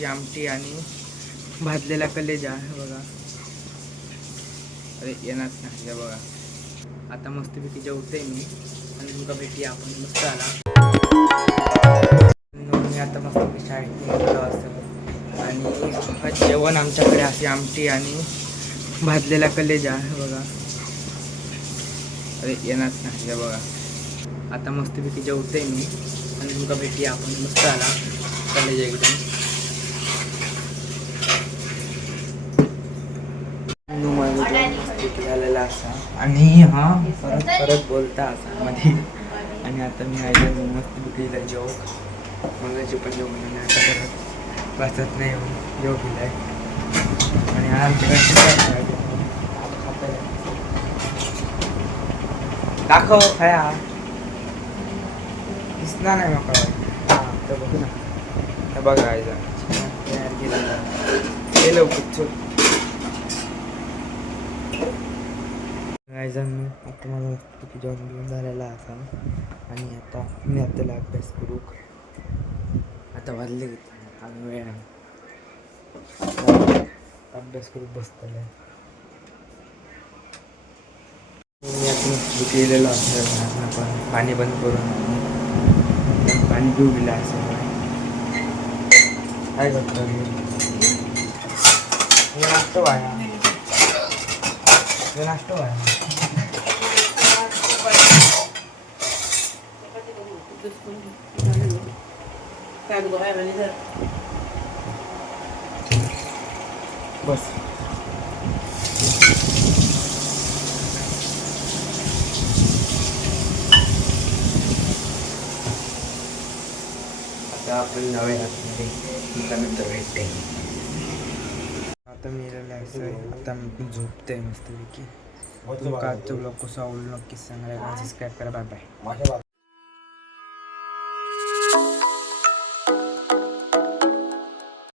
अशी आमटी आणि भाजलेला कलेजा बघा. अरे येणार नाही हे बघा. आता मस्तपैकी जेवते मी आणि तुमका भेटी आपण मस्त आला. मी आता मस्तपैकी शाळेत निघालो असं आणि जेवण आमच्याकडे अशी आमटी आणि भाजलेला कलेजा बघा. अरे येणार नाही हे बघा. आता मस्तपैकी जेवते मी आणि तुमका भेटी आपण मस्त आला कलेजा एकदम. झालेला असा आणि हा परत परत बोलता असा मध्ये. आणि आता मी आयला मस्त बुकीला जेव मगाची पण जेवण आणि आता परत वाचत नाही जेव केलाय. आणि आमच्याकडे दाखव खाया दिसणार नाही मका. हां तर बघू ना. हे बघा आयला तयार केला गेलो कुठचं गायजांनो. आता मला मस्तपैकी जेवण घेऊन झालेला असा आणि आता मी त्याला अभ्यास करू. आता वाजले अजून वेळ आहे. अभ्यास करू बसतले मी आता मस्त केलेलं असं पण पाणी बंद करून पाणी पिऊ गेलं असं काय करतो नाश्तो वाया नाश्तो वाया. बस आता आपण जाऊया तुमचा मित्र भेटते. आता मी आता मी झोपते मस्तपैकी. तुमका आजचा ब्लॉग कसा आवडला नक्कीच सांगा. सबस्क्राईब करा. Bye bye.